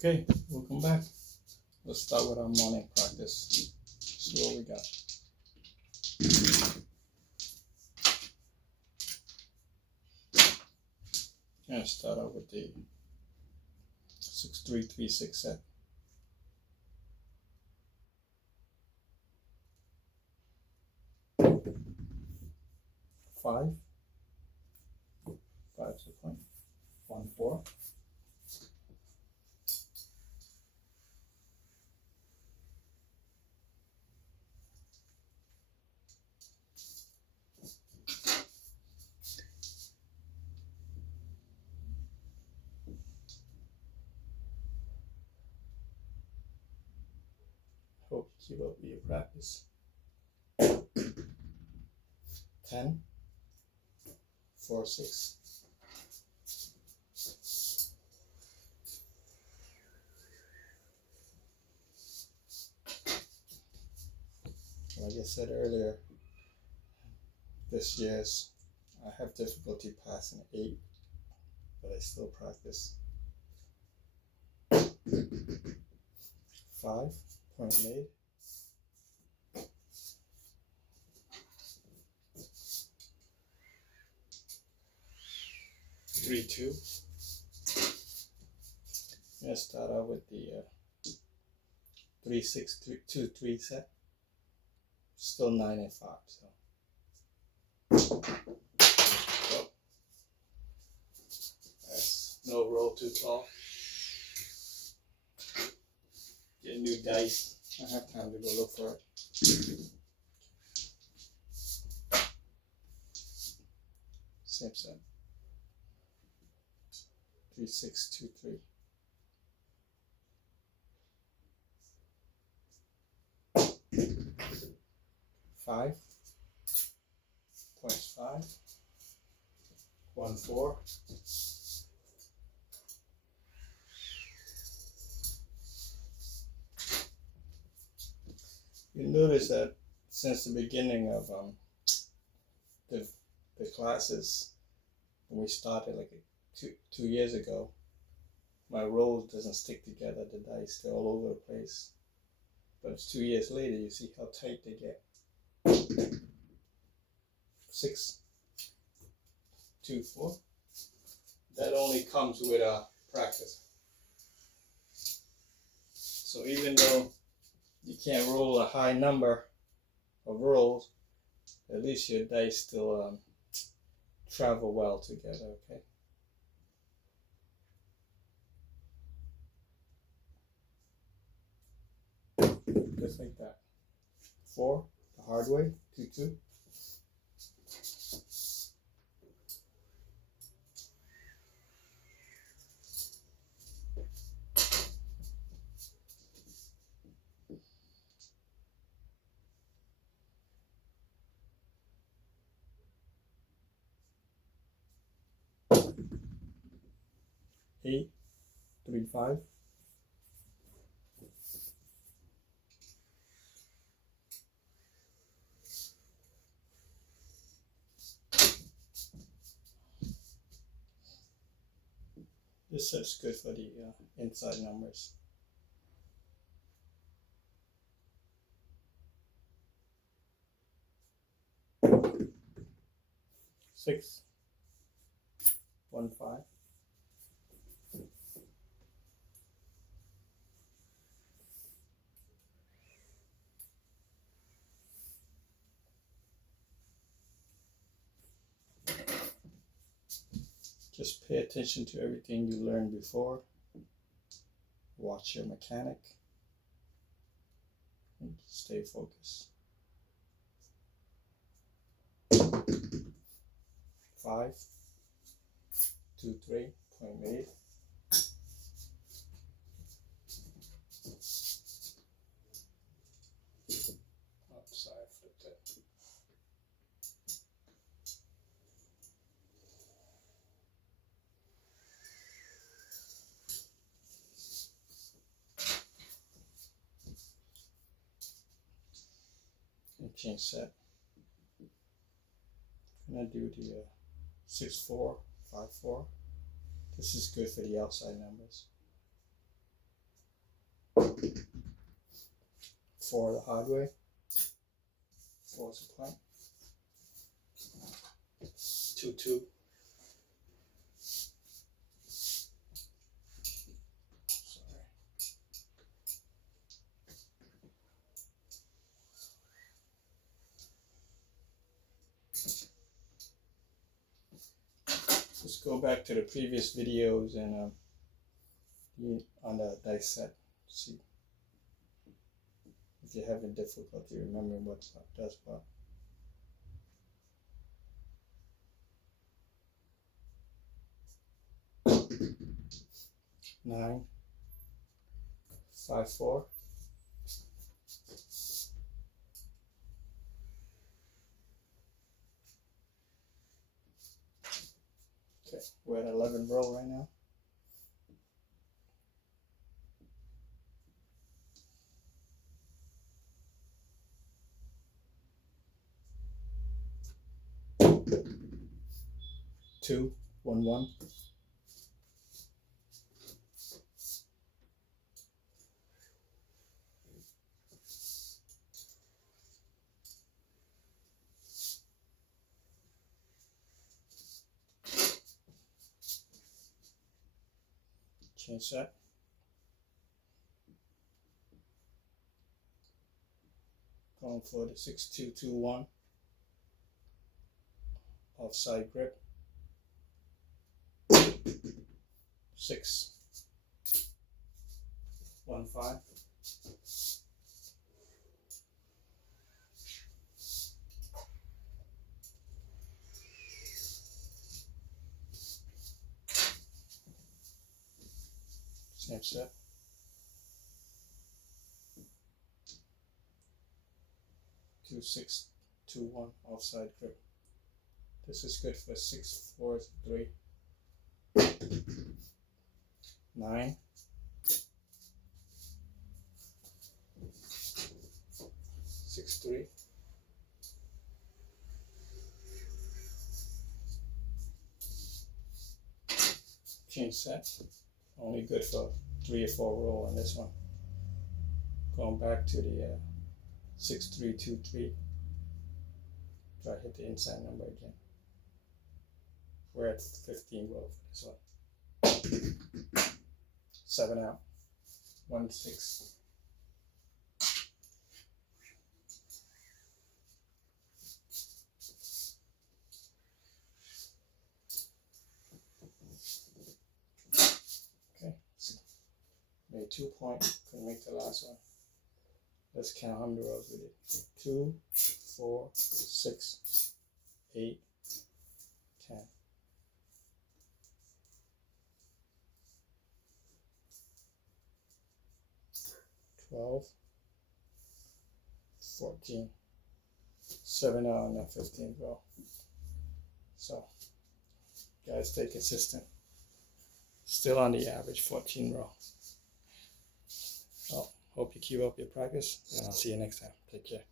Okay, welcome back. Let's start with our morning practice. See what we got. I'm going to start out with the 6-3-3-6 set. Five. Five's the point. 1-4. Hope you keep up with your practice. 10. 4-6. Like I said earlier, this year's I have difficulty passing 8, but I still practice. 5, point made. 3-2. I'm going to start out with the 3-6-2-3 set. Still 9 and 5. So that's no roll too tall. Get a new dice. I have time to go look for it. Same set. 3-6-2-3. 5. Points 5. 1-4. You notice that since the beginning of the classes, when we started like two years ago, my rolls doesn't stick together. The dice, they're all over the place. But it's 2 years later, you see how tight they get. 6, 2, 4. That only comes with practice. So even though you can't roll a high number of rolls, at least your dice still travel well together, okay? Just like that. 4, the hard way, 2-2. 8, 3-5. 'This set's good for the inside numbers. 6, 1-5. 'Just pay attention to everything you learned before. Watch your mechanic. And stay focused. 5, 2-3, point made. 5. Change set. I'm going to do the 6-4, 5-4. This is good for the outside numbers. 4 the hard way. 4 is a point. 2, 2. Sorry. Let's go back to the previous videos and on the dice set. See if you're having difficulty remembering what does what. 9, 5, 4. Okay, we're at 11 roll right now. Two, 1, 1. Change that. Going for the 6, 2, 2, 1. Offside grip. 6, 1, 5. Same set. 2, 6, 2, 1. Offside grip. This is good for 6, 4, 3. 9. 6, 3. Change set. Only good for 3 or 4 roll on this one. Going back to the 6, 3, 2, 3. Try to hit the inside number again. We're at 15 roll for this one. 7 out. 1, 6. Okay. Made 2 points. Couldn't make the last one. Let's count how many rolls we did. 2, 4, 6, 8, 10. 12, 14, 7 out on that 15th row. So, guys, stay consistent. Still on the average 14 row. Well, hope you keep up your practice, and I'll see you next time. Take care.